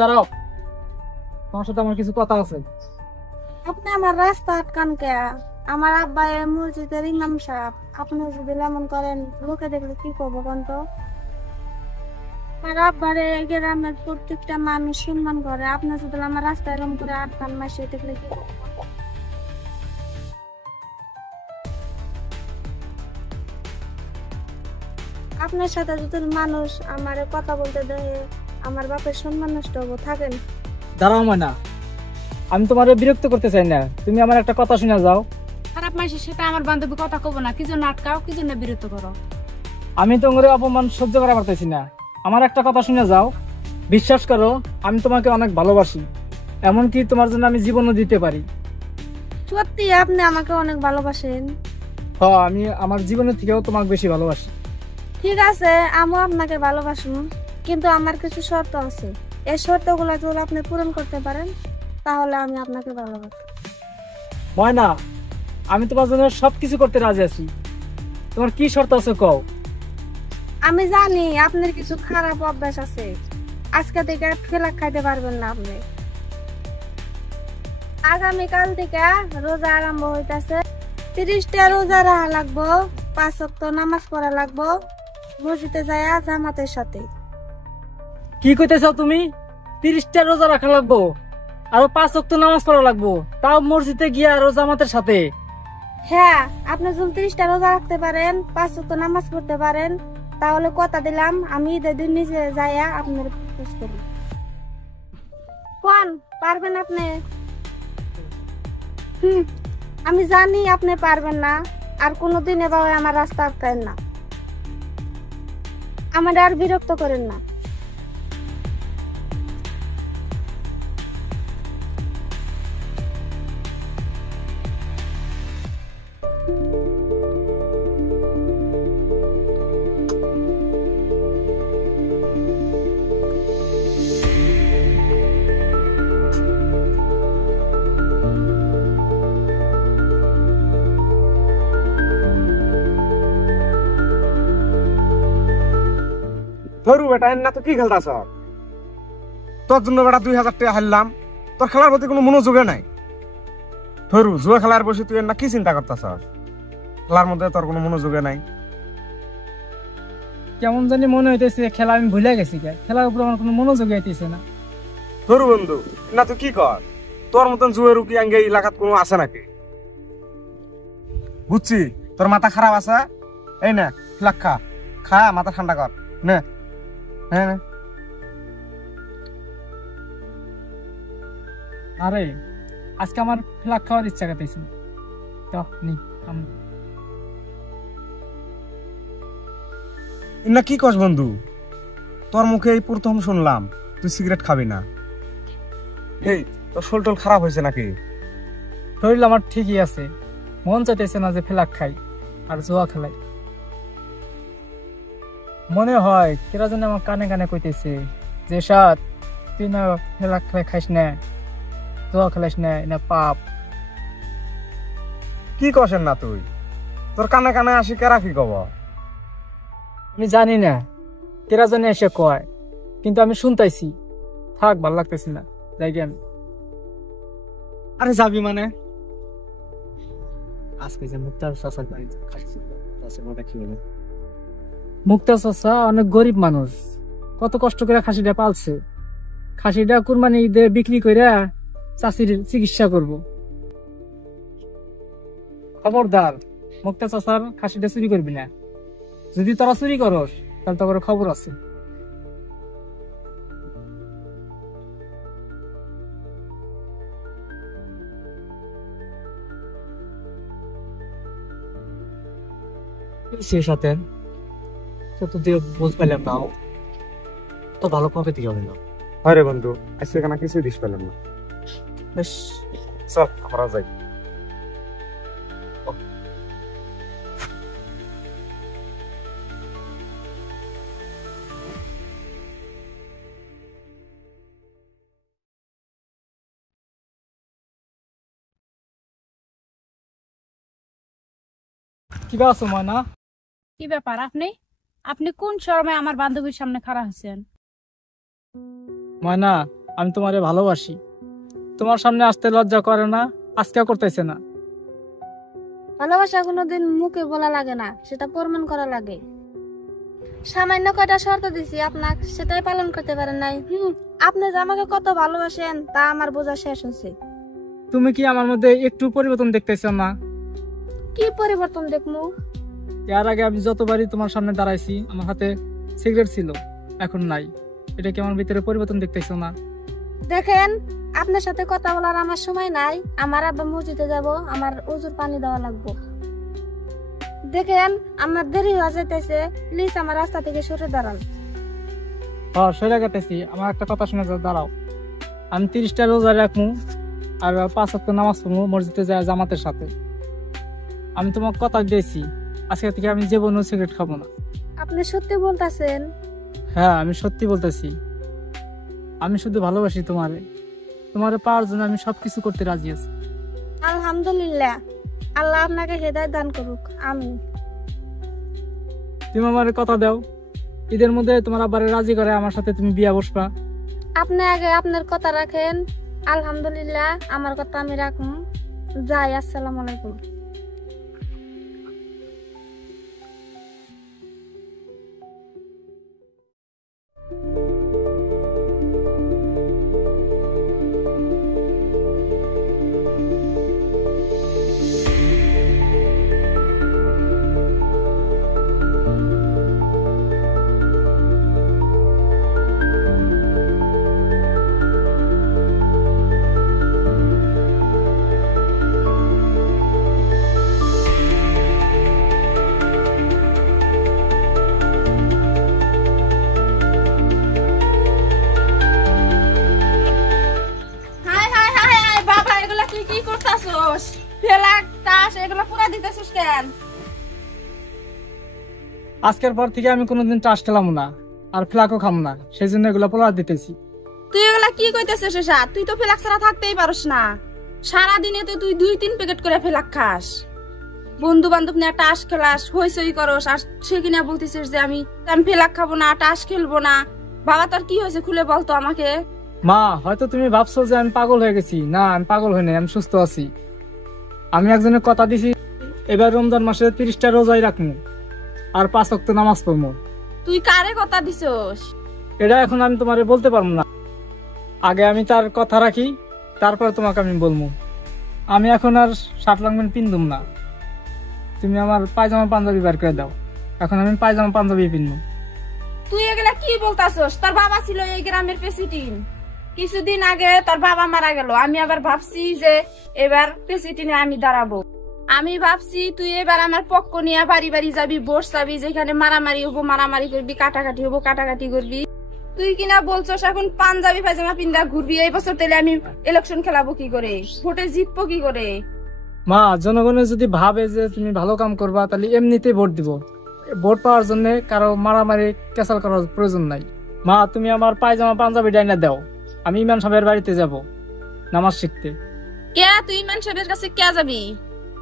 দাঁড়াও, তোমার সাথে আমার কিছু কথা আছে। আপনি আমার রাস্তা আটকান কে? আমার আব্বা মসজিদের ইমাম সাহেব, আপনি যদি এমন করেন লোকে দেখলে কি করবো কোন তো? আমার আব্বারে গ্রামের প্রত্যেকটা মানুষ সম্মান করে, আপনি যদি আমার রাস্তা এরকম করে আটকান মাসে দেখলে কি করবো? আপনার সাথে যদি মানুষ আমার কথা বলতে দেয়, আমার বাপের সম্মান নষ্ট হবো। থাকেন। দাঁড়াও ময়না, আমি তোমার বিরক্ত করতে চাই না, তুমি আমার একটা কথা শুনে যাও। খারাপ মানুষের সাথে আমার বান্ধবী কথা কব না, কি জন্য আটকাও, কি জন্য বিরত করো? আমি তোমার অপমান সহ্য করা পারতেছি না, আমার একটা কথা শুনে যাও। বিশ্বাস করো, আমি তোমাকে অনেক ভালোবাসি, এমনকি তোমার জন্য আমি জীবনও দিতে পারি। সত্যি আপনি আমাকে অনেক ভালোবাসেন? হ্যাঁ, আমি আমার জীবনের থেকেও তোমাকে বেশি ভালোবাসি। ঠিক আছে, আমিও আপনাকে ভালোবাসুন, কিন্তু আমার কিছু শর্ত আছে। এই শর্তগুলো যদি আপনি পূরণ করতে পারেন তাহলে আমি আপনাকে ভালোবাসি। ময়না, আমি তোমার জন্য সবকিছু করতে রাজি আছি, তোমার কি শর্ত আছে কও। আমি জানি আপনার কিছু খারাপ অভ্যাস আছে, আজকে থেকে ফেলা খাইতে পারবেন না আপনি। আগামীকাল থেকে রোজা আরম্ভ হইতাছে, 30টা রোজা রাখা লাগবো, 5 ওয়াক্ত নামাজ পড়া লাগবো, মসজিদে যায়া জামাতের সাথে। কি কইতেছো তুমি? 30টা রোজা রাখা লাগবো, আরো 5 ওয়াক্ত নামাজ পড়া লাগবো, তাও মসজিদে গিয়া আর জামাতের সাথে? হ্যাঁ, আপনি যদি 30টা রোজা রাখতে পারেন, 5 ওয়াক্ত নামাজ পড়তে পারেন, তাহলে কথা দিলাম আমি ঈদের দিন নিজে যাইয়া আপনার খোঁজ করব। কোন পারবেন আপনি? আমি জানি আপনি পারবেন না, আর কোনোদিন এভাবে আমার রাস্তা আটকায়েন না, আমাদের আর বিরক্ত করেন না। ধরু বেটা, না তো কি খেলতাছ? তোর জন্য বেটা 2000 টাকা হারলাম, তোর খেলার প্রতি কোনো মনোযোগে নাই। ধরু জুয়া খেলার বসে তুই না কি চিন্তা করতাছ? খেলার মধ্যে তোর কোনো মনোযোগে নাই। কেমন জানি মনে হইতেছে খেলা আমি ভুলে গেছি, খেলার উপর আমার কোনো মনোযোগ আইতেছে না। ধরু বন্ধু, না তুই কি কর? তোর মতন জুয়ের কি আঙ্গে এলাকাত কোনো আছে নাকি? বুঝছি তোর মাথা খারাপ আছে, এই না ফ্লাক খা, খা মাথা ঠান্ডা কর না। হ্যাঁ, আরে আজকে আমার ফ্লাক খাওয়ার ইচ্ছা করতেছে, তো নি না কি কস বন্ধু? তোর মুখে এই প্রথম শুনলাম তুই সিগারেট খাবি না। এই তোর শরীর খারাপ হয়েছে নাকি? শরীর আমার ঠিকই আছে, মন চাইতেছে না যে ফ্লাক খাই আর জুয়া খেলাই। মনে হয় কেরা যেন আমার কানে কানে কইতেছে যে সাত তুই না ফ্লাক খেলাই খাইস না, জুয়া খেলাইস না, না পাপ। কি কসেন না তুই? তোর কানে কানে আসি কেরা কি কব? আমি জানি না কেরা জানে এসে কয়, কিন্তু আমি শুনতাইছি। থাক, ভাল লাগতেছি না, যাই গে আমি। আরে যাবি মানে? আজকে যে মুক্তার চাচার বাড়িতে খাইছি, তাছাড়া কি হলো? মুক্তার চাচা অনেক গরিব মানুষ, কত কষ্ট করে খাসিটা পালছে, খাসিটা কুরবানি ঈদে বিক্রি করে চাষির চিকিৎসা করব। খবরদার মুক্তার চাচার খাসিটা চুরি করবি না, যদি তোরা চুরি করস তাহলে তোর খবর আছে। সে সাথে তো দিয়ে বুঝ পেলাম না, তো ভালো কবে দিকে হইল? হয় রে বন্ধু, আজকে এখানে কিছু দিস পেলাম না। বেশ, চল আমরা যাই। কি আছো ময়না? কি ব্যাপার, আপনি আপনি কোন শরমে আমার বান্ধবীর সামনে খাড়া হয়েছেন? ময়না, আমি তোমারে ভালোবাসি। তোমার সামনে আসতে লজ্জা করে না, আজকে করতেছে না। ভালোবাসা কোনোদিন মুখে বলা লাগে না, সেটা প্রমাণ করা লাগে। সামান্য কয়টা শর্ত দিছি আপনাকে, সেটাই পালন করতে পারেন নাই। আপনি যে আমাকে কত ভালোবাসেন তা আমার বোঝা শেষ হচ্ছে। তুমি কি আমার মধ্যে একটু পরিবর্তন দেখতেছো না? কি পরিবর্তন দেখমু? এর আগে আমি যতবারই তোমার সামনে দাঁড়াইছি আমার হাতে সিগারেট ছিল, এখন নাই। এটা কি আমার ভিতরে পরিবর্তন দেখতেছো না? দেখেন, আপনার সাথে কথা বলার আমার সময় নাই। আমার আব্বা মসজিদে যাব, আমার ওজুর পানি দেওয়া লাগবে। দেখেন আমার দেরি হয়ে যেতেছে, প্লিজ আমার রাস্তা থেকে সরে দাঁড়ান। হ্যাঁ, সরে গেতেছি। আমার একটা কথা শুনে যাও, দাঁড়াও। আমি 30টা রোজা রাখবো আর 5 ওয়াক্ত নামাজ পড়বো মসজিদে যায় জামাতের সাথে। আমি তোমাকে কথা দিয়েছি, আজকে থেকে আমি জীবনেও সিগারেট খাবো না। আপনি সত্যি বলতেছেন? হ্যাঁ, আমি সত্যি বলতেছি। আমি শুধু ভালোবাসি তোমারে। তোমারে পাওয়ার জন্য আমি সবকিছু করতে রাজি আছি। আলহামদুলিল্লাহ, আল্লাহ আপনাকে হেদায়েত দান করুক। আমিন। তুমি আমার কথা দাও, ঈদের মধ্যে তোমার আব্বারে রাজি করে আমার সাথে তুমি বিয়া বসবা। আপনি আগে আপনার কথা রাখেন। আলহামদুলিল্লাহ, আমার কথা আমি রাখুন। যাই, আসসালামু আলাইকুম। হাই হাই হাই হাই বাবা, এগুলা তুই কি করতাছস? ফেলাক তাস এগুলা পুরা দিতেছস কেন? আজকের পর থেকে আমি কোনোদিন টাস খেলাম না আর ফ্লাকও খাম না, সেই জন্য এগুলো পোলা দিতেছি। তুই এগুলা কি কইতেছিস এসা? তুই তো ফেলাক ছাড়া থাকতেই পারস না। সারা দিনে তো তুই 2-3 প্যাকেট করে ফেলাক খাস। বন্ধু বান্ধব নিয়ে টাস খেলাস, হইসই করস, আর সে কিনা বলতেছিস যে আমি ফেলাক খাবো না, টাস খেলবো না। বাবা তোর কি হয়েছে খুলে বলতো আমাকে। মা, হয়তো তুমি ভাবছো যে আমি পাগল হয়ে গেছি। না, আমি পাগল হই নাই, আমি সুস্থ আছি। আমি একজনের কথা দিছি, এবার রমজান মাসে 30টা রোজাই রাখবো আর 5 ওয়াক্ত নামাজ পড়বো। তুই কারে কথা দিছস? এটা এখন আমি তোমারে বলতে পারবো না। আগে আমি তার কথা রাখি, তারপর তোমাকে আমি বলবো। আমি এখন আর শার্ট লংপেন্ট পিনদুম না। তুমি আমার পায়জামা পাঞ্জাবি বের করে দাও, এখন আমি পায়জামা পাঞ্জাবি পিনবো। তুই এগুলা কি বলতাছস? তোর বাবা ছিল এই গ্রামের প্রেসিডেন্ট। কিছুদিন আগে তোর বাবা মারা গেল। আমি আবার ভাবছি যে এবার প্রেসিডেন্টে আমি দাঁড়াবো। আমি ভাবছি তুই এবার আমার পক্ষ নিয়ে বাড়ি বাড়ি যাবি, বসবি, যেখানে মারামারি হবো মারামারি করবি, কাটাকাটি হবো কাটাকাটি করবি। তুই কিনা বলছস এখন পাঞ্জাবি পায়জামা পিন্দা ঘুরবি। এই বছর তাহলে আমি ইলেকশন খেলাবো কি করে? ভোটে জিতবো কি করে? মা, জনগণের যদি ভাবে যে তুমি ভালো কাম করবা তাহলে এমনিতেই ভোট দিব। ভোট পাওয়ার জন্য কারো মারামারি কেসাল করার প্রয়োজন নাই। মা, তুমি আমার পায়জামা পাঞ্জাবি ডাইনা দাও, আমি ইমাম সাহেবের বাড়িতে যাব নামাজ শিখতে। কে তুই ইমাম সাহেবের কাছে কে যাবি?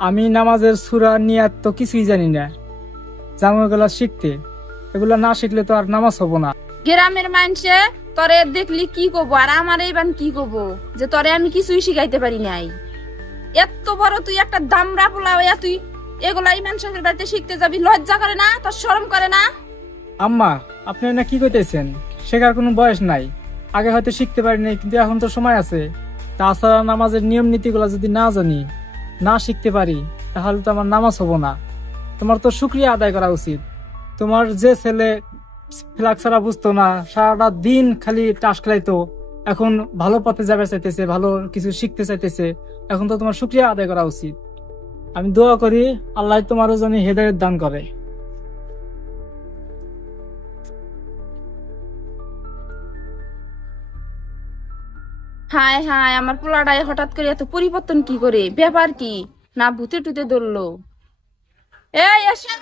আমি নামাজের সূরা নিয়াত তো কিছুই জানি না, যাবো এগুলো শিখতে। এগুলো না শিখলে তো আর নামাজ হবো না। গ্রামের মানুষে তরে দেখলি কি কব, আর আমার এইবার কি কব যে তরে আমি কিছুই শিখাইতে পারি নাই। এত বড় তুই একটা দামড়া পোলা হইয়া তুই এগুলা ইমাম সাহেবের বাড়িতে শিখতে যাবি? লজ্জা করে না? তোর শরম করে না? আম্মা, আপনি না কি কইতেছেন? শেখার কোনো বয়স নাই। আগে হয়তো শিখতে পারিনি, কিন্তু এখন তো সময় আছে। তাছাড়া নামাজের নিয়ম নীতিগুলো যদি না জানি, না শিখতে পারি, তাহলে তো আমার নামাজ হবো না। তোমার তো শুকরিয়া আদায় করা উচিত। তোমার যে ছেলে ফ্লাক ছাড়া বুঝতো না, সারাটা দিন খালি টাস খেলাইতো, এখন ভালো পথে যাবে চাইতেছে, ভালো কিছু শিখতে চাইতেছে, এখন তো তোমার শুকরিয়া আদায় করা উচিত। আমি দোয়া করি আল্লাহ তোমারও যেন হেদায়েত দান করে। হায় হায়, আমার পোলাটাই হঠাৎ করে এত পরিবর্তন কি করে? ব্যাপার কি? না ভূতে টুতে ধরলো? এই এসে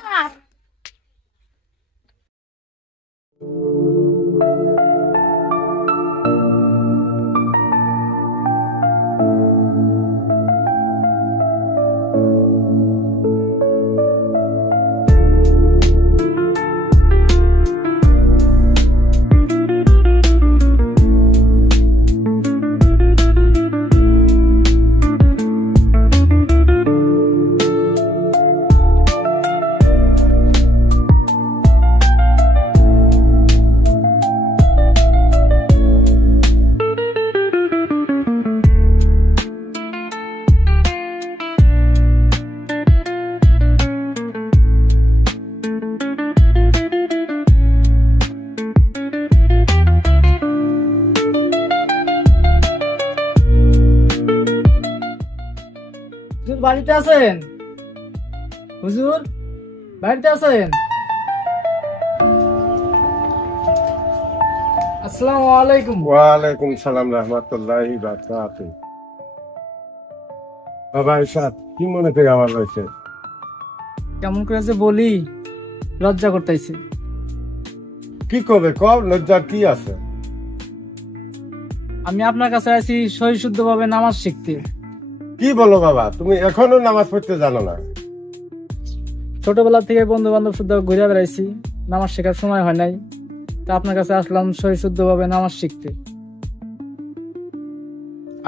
বাড়িতে আছেন? হুজুর বাড়িতে আছেন? আসসালামু আলাইকুম। ওয়ালাইকুম সালাম রহমতুল্লাহি বারাকাতুহু। বাবা ইসাদ কি মনে করে আমার রয়েছে? কেমন করে যে বলি, লজ্জা করতেছি। কি কবে কব, লজ্জার কি আছে? আমি আপনার কাছে আছি সহি শুদ্ধ ভাবে নামাজ শিখতে। কি বলো বাবা, তুমি এখনো নামাজ পড়তে জানো না? ছোটবেলা থেকে বন্ধু বান্ধব শুদ্ধ ঘুরে বেড়াইছি, নামাজ শেখার সময় হয় নাই। তা আপনার কাছে আসলাম সহি শুদ্ধ ভাবে নামাজ শিখতে।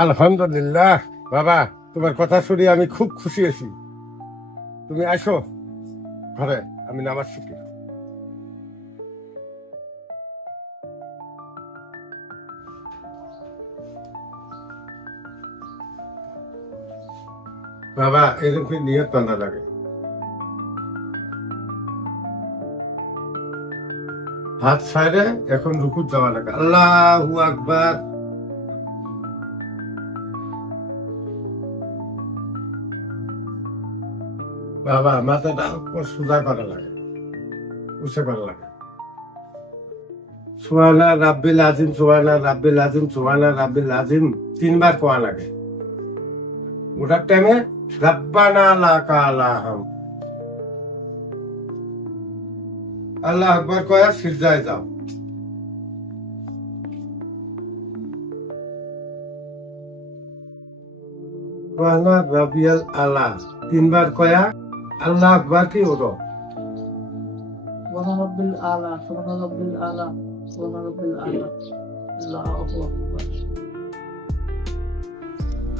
আলহামদুলিল্লাহ বাবা, তোমার কথা শুনে আমি খুব খুশি হয়েছি। তুমি আসো ঘরে, আমি নামাজ শিখি। বাবা এরকম নিয়ত বান্ধা লাগে। হাত ছাড়ে এখন রুকুত যাওয়া লাগে। আল্লাহু আকবার। বাবা মাথাটা সোজা করা লাগে, উঁচে করা লাগে। সুবহানা রাব্বিল আযীম, সুবহানা রাব্বিল আযীম, সুবহানা রাব্বিল আযীম 3 বার কোয়া লাগে। ওটার টাইমে রাব্বানা লাকাল হামদ, আল্লাহ আকবার কয়া সিজদায় যাও। সুবহানা রাব্বিয়াল আলা 3 বার কয়া আল্লাহ আকবার কি ওঠো। সুবহান রাব্বিল আলা, সুবহান রাব্বিল আলা, সুবহান রাব্বিল আলা, আল্লাহু আকবার।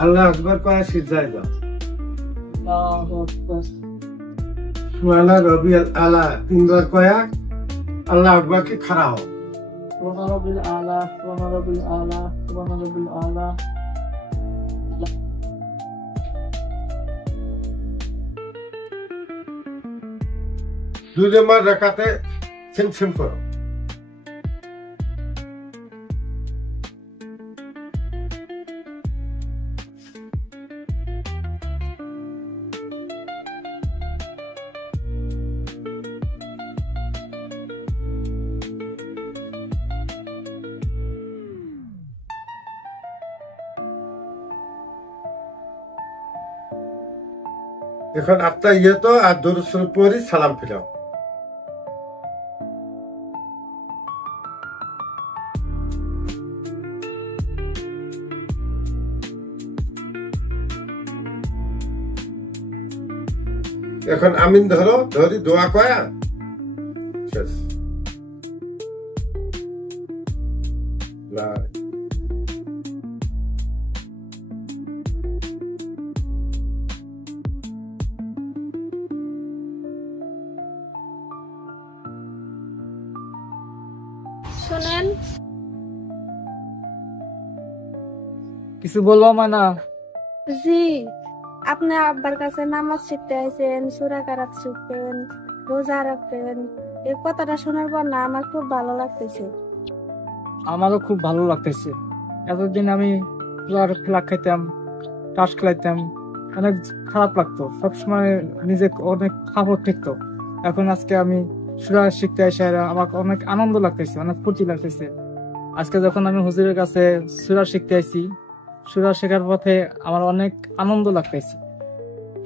আল্লাহ আকবার কয়া সিজদায় যাও। আল্লাহু আকবার। সুবহানা রাব্বিয়াল আলা 3 বার কয়া আল্লাহ আকবার কি খাড়া হও। সুবহান রাব্বিল আলা, সুবহান রাব্বিল আলা, সুবহান রাব্বিল আলা। 2 নম্বর রাকাতে সেম করো। এখন আপনার ইয়ে তো আর দরুদ শরীফ পড়ি সালাম ফিরাও। এখন আমিন ধরো, ধরি দোয়া কয়া শেষ। শুনেন, কিছু বলবো মানা? জি, আপনি আব্বার কাছে নামাজ শিখতে আইছেন, সূরা কারাত শিখতেন, রোজা রাখতেন। এই কথাটা শোনার পর না আমার খুব ভালো লাগতেছে। আমারও খুব ভালো লাগতেছে। এতদিন আমি খেলা খাইতাম, টাস খেলাইতাম, অনেক খারাপ লাগতো, সবসময় নিজে অনেক খাবার ঠেকতো। এখন আজকে আমি সূরা শিখতে এসে আমার অনেক আনন্দ লাগতেছে, অনেক ফুর্তি লাগতেছে। আজকে যখন আমি হুজুরের কাছে সূরা শিখতে আইছি, সূরা শেখার পথে আমার অনেক আনন্দ লাগতেছে।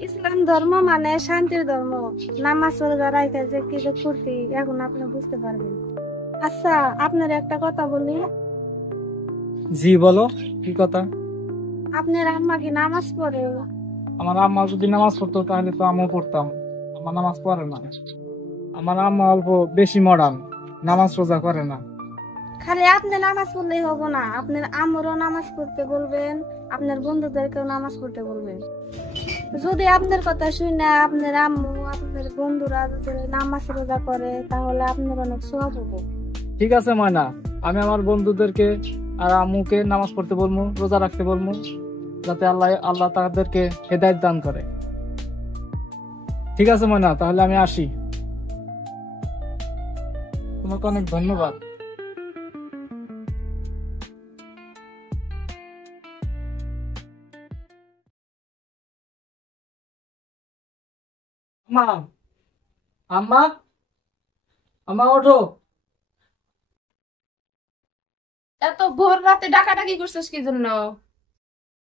ইসলাম ধর্ম মানে শান্তির ধর্ম। নামাজ রোজা রাখতে যে কি যে ফুর্তি, এখন আপনি বুঝতে পারবেন। আচ্ছা, আপনার একটা কথা বলি। জি বলো, কি কথা? আপনার আম্মা কি নামাজ পড়ে? আমার আম্মা যদি নামাজ পড়তো তাহলে তো আমিও পড়তাম। আমার নামাজ পড়ে না। আমার আম্মা অল্প বেশি মডার্ন, নামাজ রোজা করে না। খালি আপনি নামাজ পড়লেই হবো না, আপনার আম্মুরও নামাজ পড়তে বলবেন, আপনার বন্ধুদেরকেও নামাজ পড়তে বলবেন। যদি আপনার কথা শুনে আপনার আম্মু আপনার বন্ধুরা যদি নামাজ রোজা করে তাহলে আপনার অনেক সওয়াব হবে। ঠিক আছে ময়না, আমি আমার বন্ধুদেরকে আর আম্মুকে নামাজ পড়তে বলবো, রোজা রাখতে বলবো, যাতে আল্লাহ তাদেরকে হেদায়েত দান করে। ঠিক আছে ময়না, তাহলে আমি আসি। তোমাকে অনেক ধন্যবাদ। মা, আম্মা, আম্মা ওঠো। এত ভোর রাতে ডাকাডাকি করছিস কি জন্য?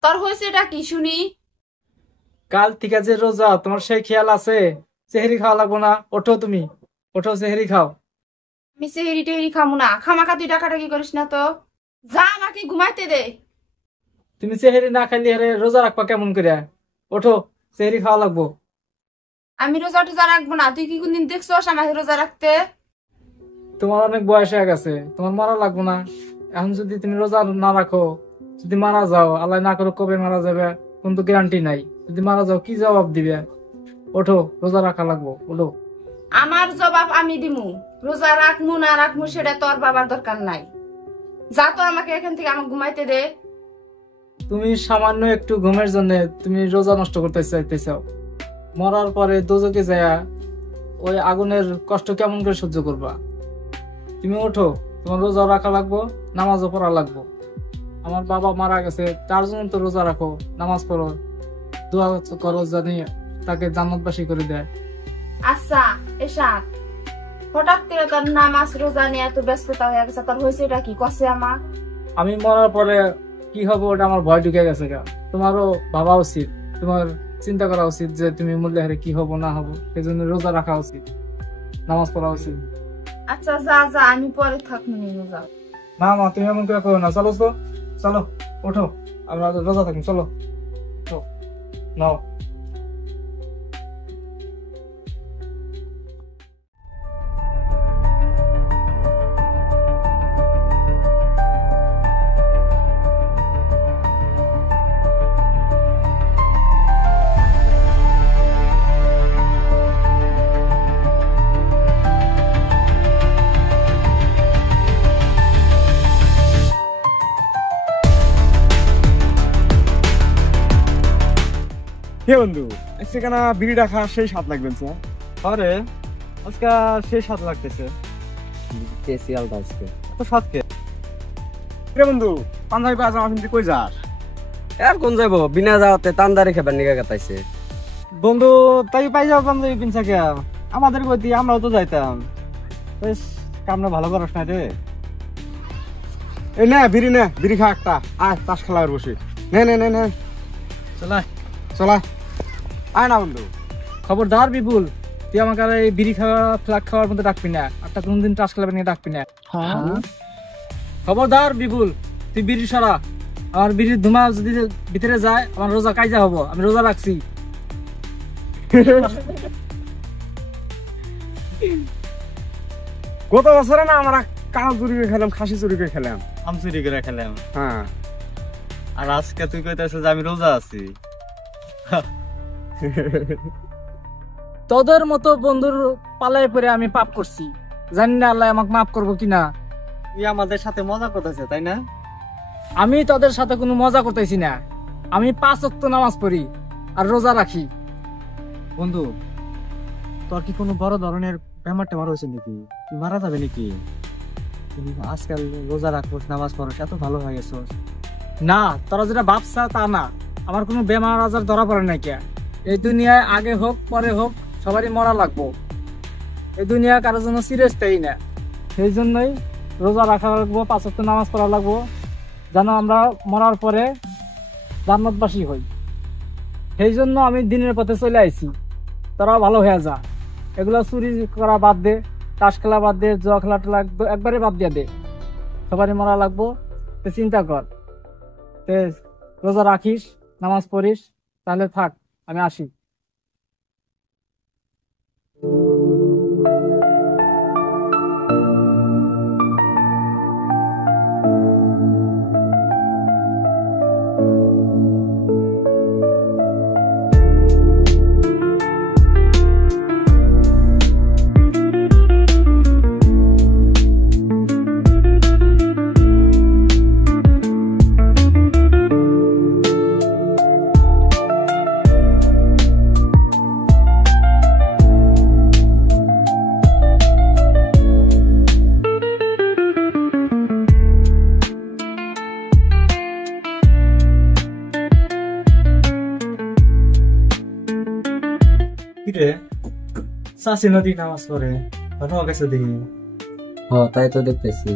তোর হয়েছে এটা কি শুনি? কাল থেকে যে রোজা, তোমার সেই খেয়াল আছে? সেহরি খাওয়া লাগবো না? ওঠো তুমি, ওঠো সেহরি খাও। আমি সেহেরি টেহেরি খামু না। খামাখা তুই ডাকাডাকি করিস না তো। যা আমাকে ঘুমাইতে দে। তুমি সেহরি না খাইলে আরে রোজা রাখবা কেমন করে? ওঠো, সেহরি খাওয়া লাগবো। আমি রোজা টোজা রাখবো না। তুই কি কোনদিন দেখছস আমাকে রোজা রাখতে? তোমার অনেক বয়স হয়ে গেছে, তোমার মারা লাগবো না। এখন যদি তুমি রোজা না রাখো, যদি মারা যাও, আল্লাহ না করো কবে মারা যাবে কিন্তু গ্যারান্টি নাই। যদি মারা যাও কি জবাব দিবে? ওঠো, রোজা রাখা লাগবো, ওঠো। আমার জবাব আমি দিমু। রোজা রাখমু না রাখমু সেটা তোর বাবার দরকার নাই। যা তো আমাকে এখান থেকে আমাকে ঘুমাইতে দে। তুমি সামান্য একটু ঘুমের জন্য তুমি রোজা নষ্ট করতে চাইতেছো। মরার পরে দোজকে যায় ওই আগুনের কষ্ট কেমন করে সহ্য করবা? তুমি ওঠো, তোমার রোজা রাখা লাগবো, নামাজও পড়া লাগবো। আমার বাবা মারা গেছে, তার জন্য তো রোজা রাখো, নামাজ পড়ো, দোয়া করো জানি তাকে জান্নাতবাসী করে দেয়। আচ্ছা এসাদ, হঠাৎ করে তোর নামাজ রোজা নিয়ে এত ব্যস্ততা হয়ে গেছে। তোর হয়েছে এটা কি কষে আমার? আমি মরার পরে কি হবে ওটা আমার ভয় ঢুকে গেছে গা। তোমারও ভাবা উচিত, তোমার চিন্তা করা উচিত যে তুমি মূল্য হারে কি হবো না হবো, সেই জন্য রোজা রাখা উচিত, নামাজ পড়া উচিত। আচ্ছা যা যা, আমি পরে থাকবো রোজা। না মা, তুমি এমন করে করো না। চলো তো, চলো ওঠো, আমরা রোজা থাকি, চলো ওঠো, নাও। হে বন্ধু, সেখানে বিড়িটা খাওয়া সেই স্বাদ লাগবে স্যার। আরে আজকে সেই স্বাদ লাগতেছে। তো স্বাদ কে? রে বন্ধু, পাঞ্জাবি পাওয়া যাওয়া কিন্তু কই যাস? আর কোন যাইবো বিনা যাওয়াতে তান্দারে খেবার নিগা কাটাইছে। বন্ধু তাই পাই যাও পাঞ্জাবি পিনছা কে? আমাদের গতি আমরাও তো যাইতাম। বেশ কামনা ভালো করস না রে। এই নে বিড়ি, নে বিড়ি খা একটা, আয় তাস খেলার বসে। নে নে নে নে, চলা চলা, আয় না বন্ধু। খবরদার বিপুল, তুই আমাকে আর এই বিড়ি খাওয়া ফ্লাগ খাওয়ার মধ্যে ডাকবি না, একটা কোনদিন টাস খেলাবে নিয়ে ডাকবি না। খবরদার বিপুল, তুই বিড়ি সরা। আমার বিড়ির ধুমা যদি ভিতরে যায় আমার রোজা কাইজা হবো, আমি রোজা রাখছি। গত বছরে না আমরা কাল চুরি করে খেলাম, খাসি চুরি করে খেলাম, আম চুরি করে খেলাম। হ্যাঁ। আর আজকে তুই কইতেছিস যে আমি রোজা আছি। তোদের মতো বন্ধুর পালায় পরে আমি পাপ করছি, জানি না আল্লাহ আমাকে মাফ করবো কিনা। তুই আমাদের সাথে মজা করতেছে তাই না? আমি তোদের সাথে কোনো মজা করতেছি না। আমি 5 ওয়াক্ত নামাজ পড়ি আর রোজা রাখি। বন্ধু তোর কি কোনো বড় ধরনের বেমার টেমার হয়েছে নাকি? তুই মারা যাবে নাকি? তুমি আজকাল রোজা রাখোস, নামাজ পড়োস, এত ভালো হয়ে গেছোস। না, তোরা যেটা ভাবছা তা না, আমার কোনো বেমার আজার ধরা পড়ে নাই কে। এই দুনিয়ায় আগে হোক পরে হোক সবারই মরা লাগবো। এই দুনিয়া কারোর জন্য সিরিয়াস তাই না। সেই জন্যই রোজা রাখা লাগবো, 5 ওয়াক্ত নামাজ পড়া লাগবো, যেন আমরা মরার পরে জান্নাতবাসী হই। সেই জন্য আমি দিনের পথে চলে আইছি। তোরা ভালো হয়ে যা, এগুলো চুরি করা বাদ দে, তাস খেলা বাদ দে, জুয়া খেলা টেলা একবারে বাদ দিয়ে দে। সবারই মরা লাগবো, তো চিন্তা কর। রোজা রাখিস, নামাজ পড়িস, তাহলে থাক, আমি আসি। কিরে চাষি নদী নামাজ পড়ে ভালো গেছে দেখি। তাই তো দেখতেছি।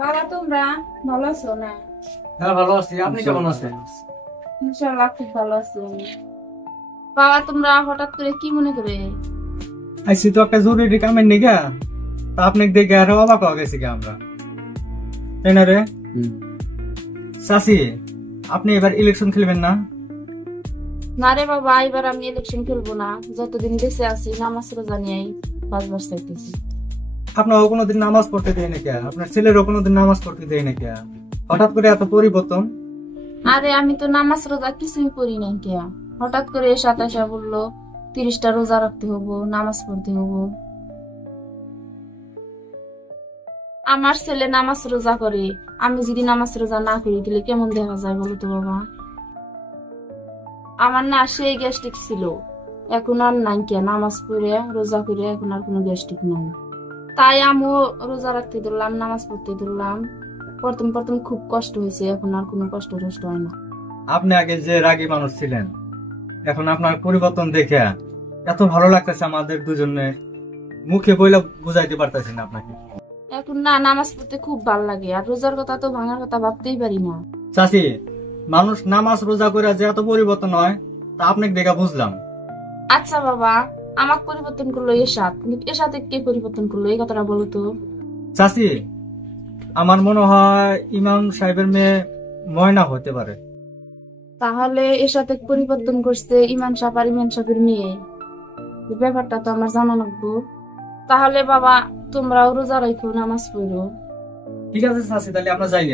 বাবা তোমরা ভালো আছো না? হ্যাঁ ভালো আছি, আপনি কেমন আছেন? ইনশাআল্লাহ খুব ভালো আছি। বাবা তোমরা হঠাৎ করে কি মনে করে? আইসি তো একটা জরুরি কামের নিগা, তা আপনাকে দেখে আরো অবাক হয়ে গেছি আমরা, তাই না রে? চাষি আপনি এবার ইলেকশন খেলবেন না? না রে বাবা, এবার আমি ইলেকশন খেলবো না। যতদিন বেঁচে আছি নামাজ রোজা নিয়েই বাঁচবার চাইতেছি। আপনার কোনোদিন নামাজ পড়তে দেয় নাকি? আপনার ছেলেরও কোনোদিন নামাজ পড়তে দেয় নাকি? হঠাৎ করে এত পরিবর্তন? আরে আমি তো নামাজ রোজা কিছুই করি নাই কে, হঠাৎ করে সাথে বললো 30টা রোজা রাখতে হবো, নামাজ পড়তে হবো। আমার ছেলে নামাজ রোজা করে, আমি যদি নামাজ রোজা না করি তাহলে কেমন দেখা যায় বলো তো বাবা? আমার না সেই গ্যাস্ট্রিক ছিল, এখন আর নাই কে, নামাজ পড়ে রোজা করে এখন আর কোনো গ্যাস্ট্রিক নাই। তাই আমিও রোজা রাখতে ধরলাম, নামাজ পড়তে ধরলাম। প্রথম খুব কষ্ট হয়েছে, এখন আর কোনো কষ্ট হয় না। আপনি আগে যে রাগী মানুষ ছিলেন, এখন আপনার পরিবর্তন দেখে এত ভালো লাগতেছে আমাদের দুজনে, মুখে বইলা বুঝাইতে পারতেছি না আপনাকে। এখন না নামাজ পড়তে খুব ভালো লাগে, আর রোজার কথা তো ভাঙার কথা ভাবতেই পারি না। চাচি, মানুষ নামাজ রোজা করে যে এত পরিবর্তন হয় তা আপনাকে দেখা বুঝলাম। আচ্ছা বাবা, আমাকে পরিবর্তন করলো এরশাদ, কিন্তু এরশাদে কে পরিবর্তন করলো এই কথাটা বলো তো? চাচি, আমার মনে হয় ইমাম সাহেবের মেয়ে ময়না হতে পারে। তাহলে এরশাদে পরিবর্তন করছে ইমান সাহেব আর ইমান সাহেবের মেয়ে, ব্যাপারটা তো আমার জানা লাগবো। তাহলে বাবা তোমরাও রোজা রাখো, নামাজ পড়ো। ঠিক আছে চাচি, তাহলে আমরা যাই।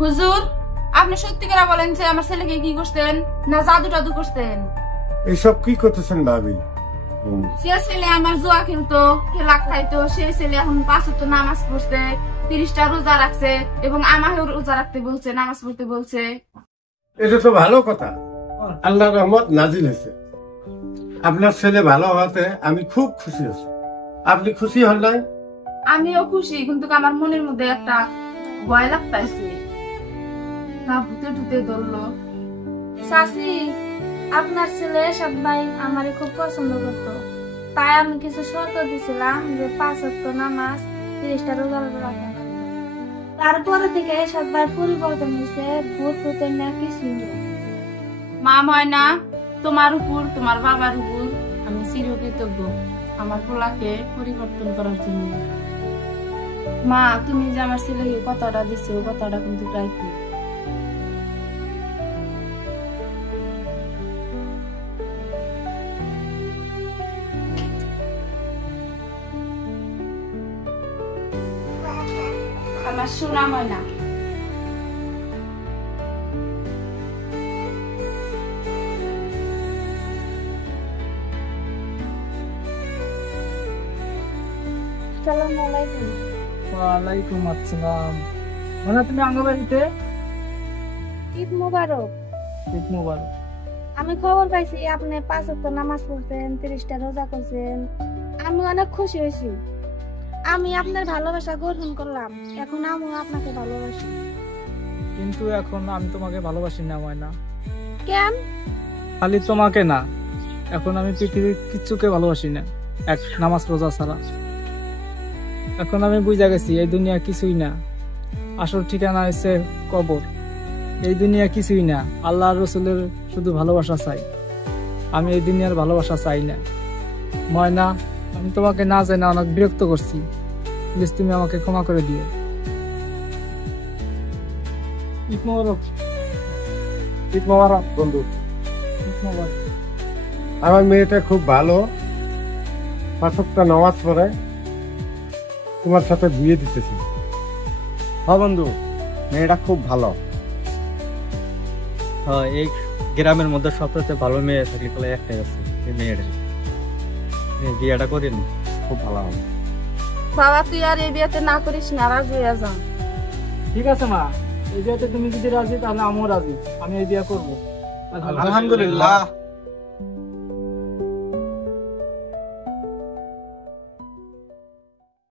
হুজুর, আপনি সত্যি করে বলেন যে আমার ছেলেকে কি করছেন, না জাদু টাদু করছেন? এইসব কি করতেছেন ভাবি? সে ছেলে আমার জুয়া খেলতো, খেলা খাইতো, সে ছেলে এখন 5 ওয়াক্ত নামাজ পড়ছে, 30টা রোজা রাখছে, এবং আমাকেও রোজা রাখতে বলছে, নামাজ পড়তে বলছে। এটা তো ভালো কথা, আল্লাহর রহমত নাজিল হয়েছে। আপনার ছেলে ভালো হওয়াতে আমি খুব খুশি আছি। আপনি খুশি হন নাই? আমিও খুশি, কিন্তু আমার মনের মধ্যে একটা ভয় লাগতেছে, না ভূতে টুতে ধরলো। চাচি, আপনার ছেলে এরশাদ ভাই আমারে খুব পছন্দ করতো, তাই আমি কিছু শর্ত দিছিলাম যে 5 ওয়াক্ত নামাজ, 30টা রোজা রাখা। তারপরে থেকে এরশাদ ভাই পরিবর্তন হয়েছে, ভূত ভূতের না কিছুই নেই। মা ময়না, তোমার উপর, তোমার বাবার উপর আমি চিরকৃতজ্ঞ আমার পোলাকে পরিবর্তন করার জন্য। মা, তুমি যে আমার ছেলেকে কথাটা দিছো, কথাটা কিন্তু রাখো। আমার সোনা ময়না। আসসালামু আলাইকুম। ওয়ালাইকুম আসসালাম। মানে তুমি আঙ্গবাড়িতে? ঈদ মোবারক। ঈদ মোবারক। আমি খবর পাইছি আপনি 5 ওয়াক্ত নামাজ পড়ছেন, 30টা রোজা করছেন, আমি অনেক খুশি হয়েছি। আমি আপনার ভালোবাসা গ্রহণ করলাম, এখন আমিও আপনাকে ভালোবাসি। কিন্তু এখন আমি তোমাকে ভালোবাসি না ময়না। কেন? খালি তোমাকে না, এখন আমি পৃথিবীর কিচ্ছুকে ভালোবাসি না, এক নামাজ রোজা ছাড়া। এখন আমি বুঝা গেছি এই দুনিয়া কিছুই না, আসল ঠিকানা হচ্ছে কবর। এই দুনিয়া কিছুই না, আল্লাহ রসুলের শুধু ভালোবাসা চাই, আমি এই দুনিয়ার ভালোবাসা চাই না। ময়না, আমি তোমাকে না জানি অনেক বিরক্ত করছি, প্লিজ তুমি আমাকে ক্ষমা করে দিও। ঈদ মোবারক। ঈদ মোবারক বন্ধু। ঈদ মোবারক। আমার মেয়েটা খুব ভালো, 5 ওয়াক্ত নামাজ পড়ে, তোমার সাথে বিয়ে দিতেছি। হ্যাঁ বন্ধু, মেয়েটা খুব ভালো। এই গ্রামের মধ্যে সবচেয়ে ভালো মেয়ে থাকলে তাহলে একটাই আছে, এই মেয়েটা। বিয়েটা করেন, খুব ভালো হবে। বাবা তুই আর এই বিয়েতে না করিস না, রাজি হয়ে যা। ঠিক আছে মা, এই বিয়েতে তুমি যদি রাজি তাহলে আমিও রাজি, আমি এই বিয়ে করবো। আলহামদুলিল্লাহ।